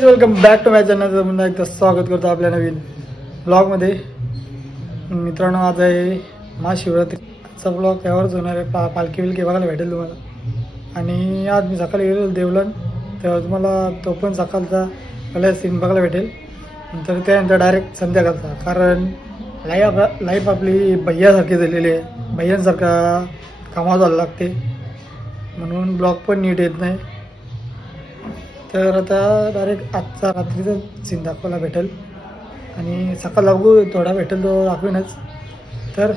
Guys welcome back to my channel. पुन्हा एकदा स्वागत करतो आपल्या नवीन ब्लॉगमध्ये. मित्रांनो, आज आहे महाशिवरात्रीचा ब्लॉग. त्यावरच होणार आहे. पालखी बिलकी बघायला भेटेल तुम्हाला. आणि आज मी सकाळी गेलो देवलन, तेव्हा तुम्हाला तो पण सकाळचा पहिला सीन बघायला भेटेल. नंतर त्यानंतर डायरेक्ट संध्याकाळचा, कारण लाईफ आपली भैयासारखी झालेली आहे. भैयांसारखा कामावर जायला लागते, म्हणून ब्लॉग पण नीट येत नाही. तर आता डायरेक्ट आजचा रात्रीचा सीन दाखवायला भेटेल आणि सकाळ लागू थोडा भेटेल तो दाखवीनच. तर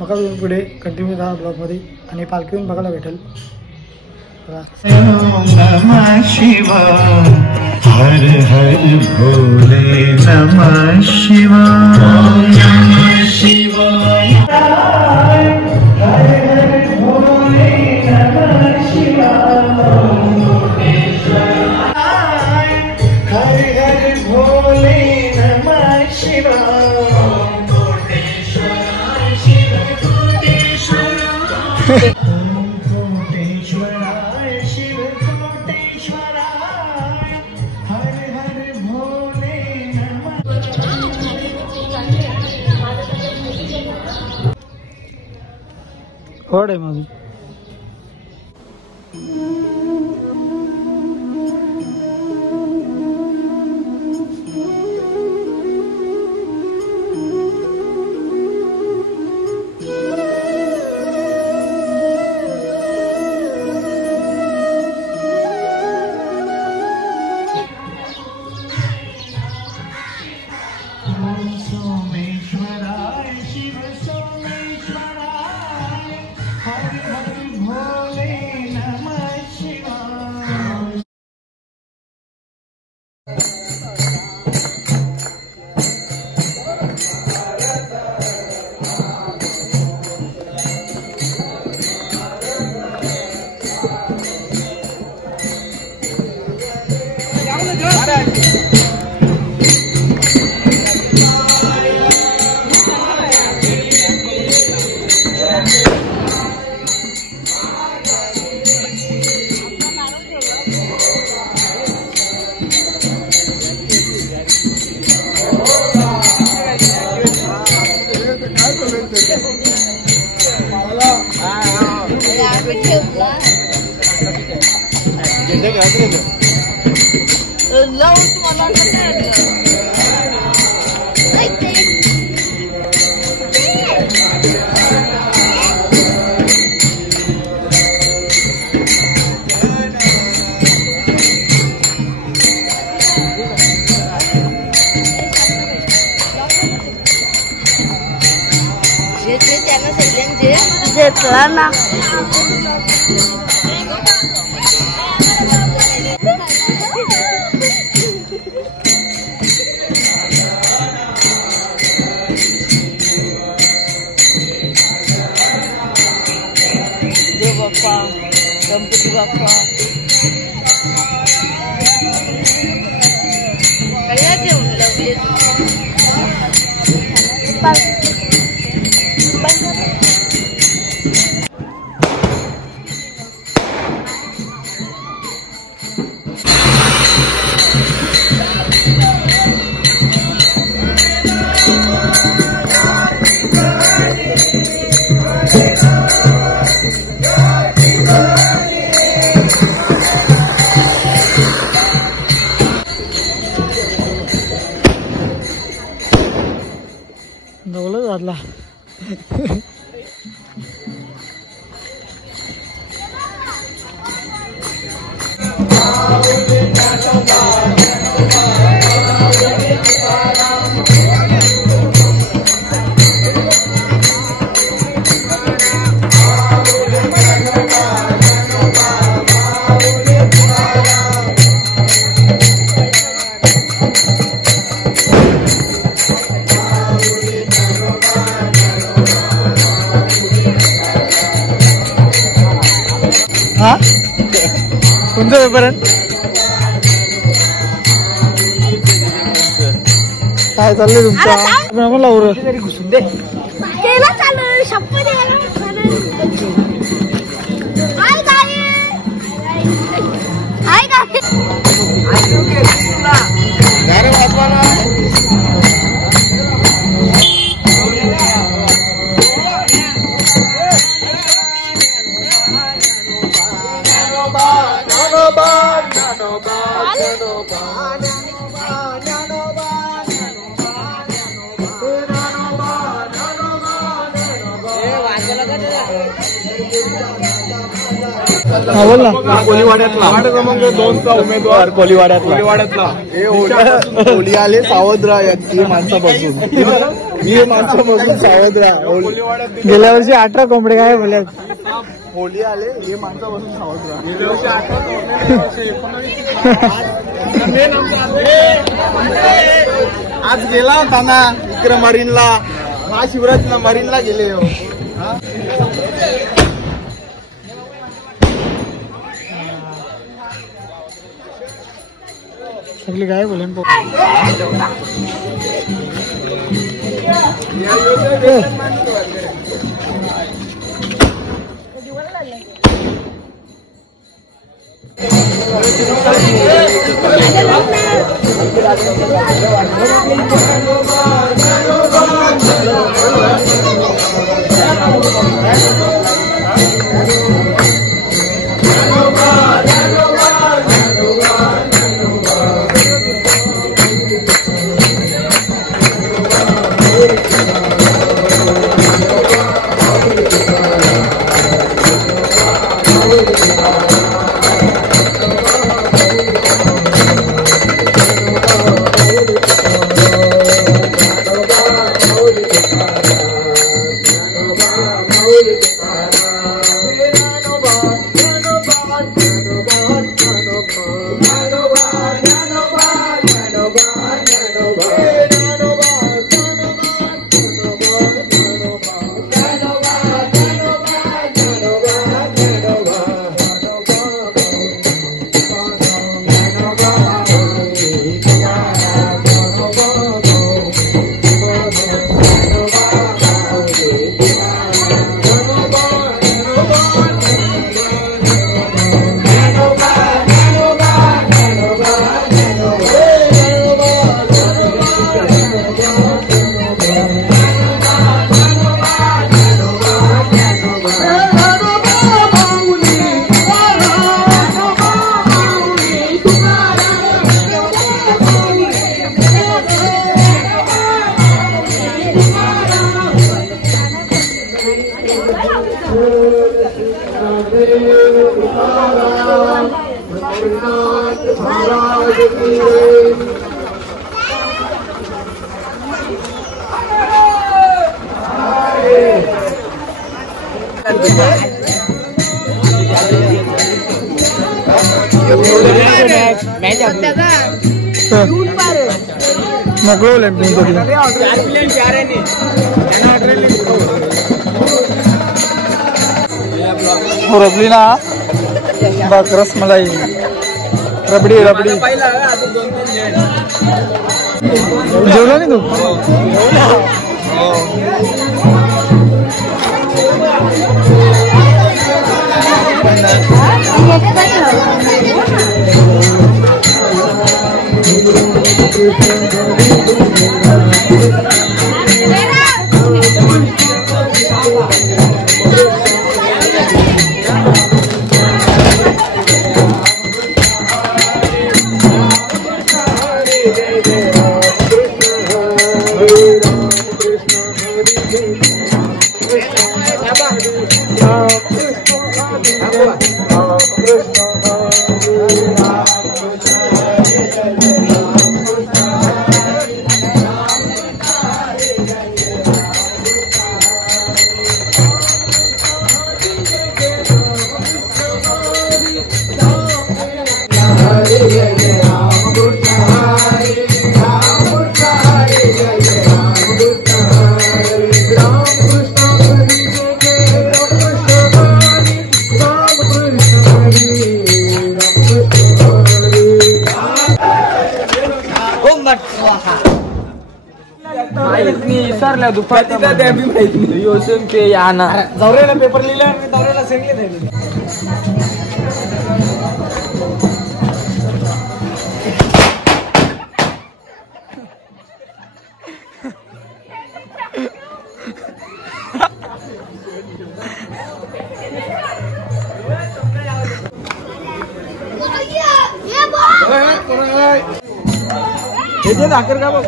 बघा तुम्ही पुढे कंटिन्यू राहा ब्लॉगमध्ये आणि पालखीहून बघायला भेटेल. नमः शिवाय हर हर भोले नमः शिवाय नमः शिवाय हर हर भोले नमः शिवाय हर हर भोले नमः शिवाय होड आहे माझं. घेतला ना देव बाप्पा, गणपती बाप्पा काय घेऊन लावले. नवलं झाला. हा कोणतं पेपर काय चाललंय तुमचं? मला तरी घुसून दे. हाय बोल ना. कोलीवाड्यातला वार्ड क्रमांक 2चा उमेदवार कोलीवाड्यातला होली आले सावध राहा ही माणसापासून सावध राहा. गेल्या वर्षी 18 कोंबडे काय बोलले. होली आले हे माणसापासून सावध राहा. आज गेला होता ना इकडे मरीनला महाशिवरात्रीला मरीनला गेले हो. सगळी काय बोले रबडी ना बघ रसमलाई रबडी जेवला नाही तू विसरल्या दुपारचा माहित नाही योसन ते याना दौऱ्याला पेपर लिहिला आणि दौऱ्याला सांगितले हे जे साखर का बघ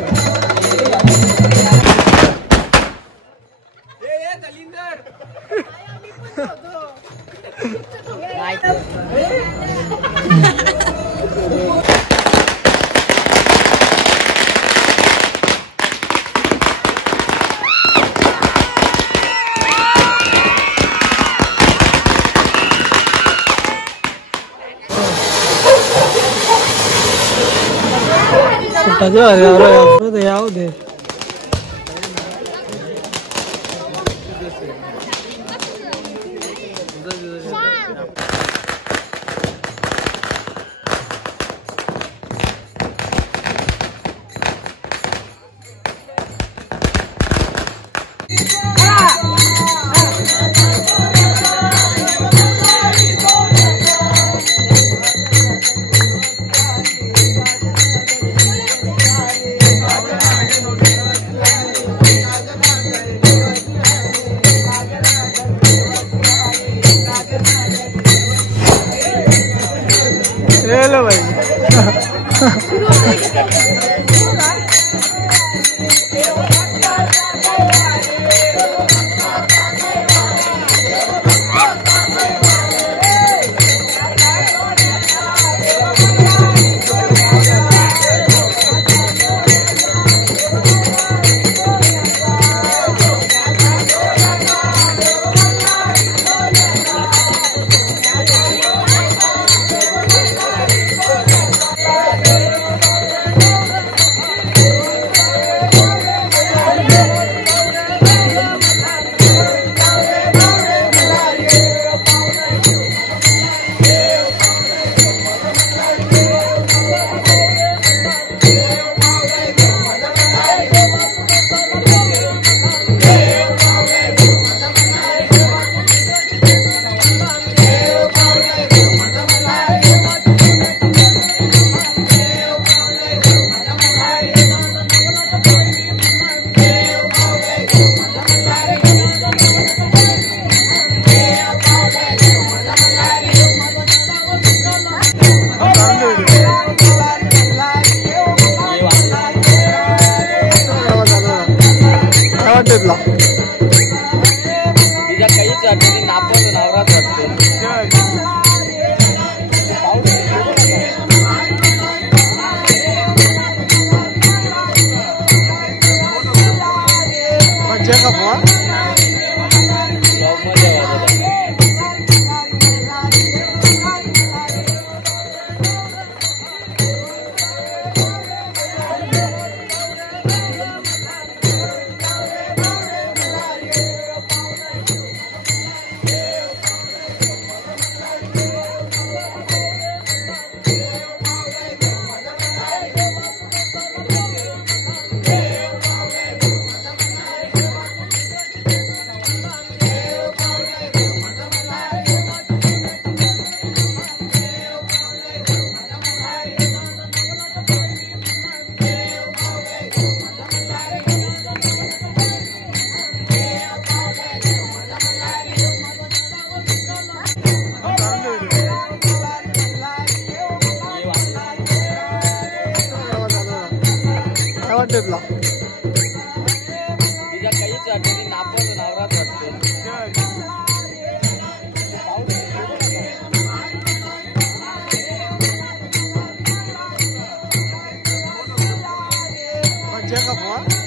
ಯಾವ್ದು हेलो भाई तिच्या काहीच वाटत नापत नावरात वाटते मजा का बुवा वाटतला तिच्या काहीच वाटत नापत नावरात वाटते मजा का बुवा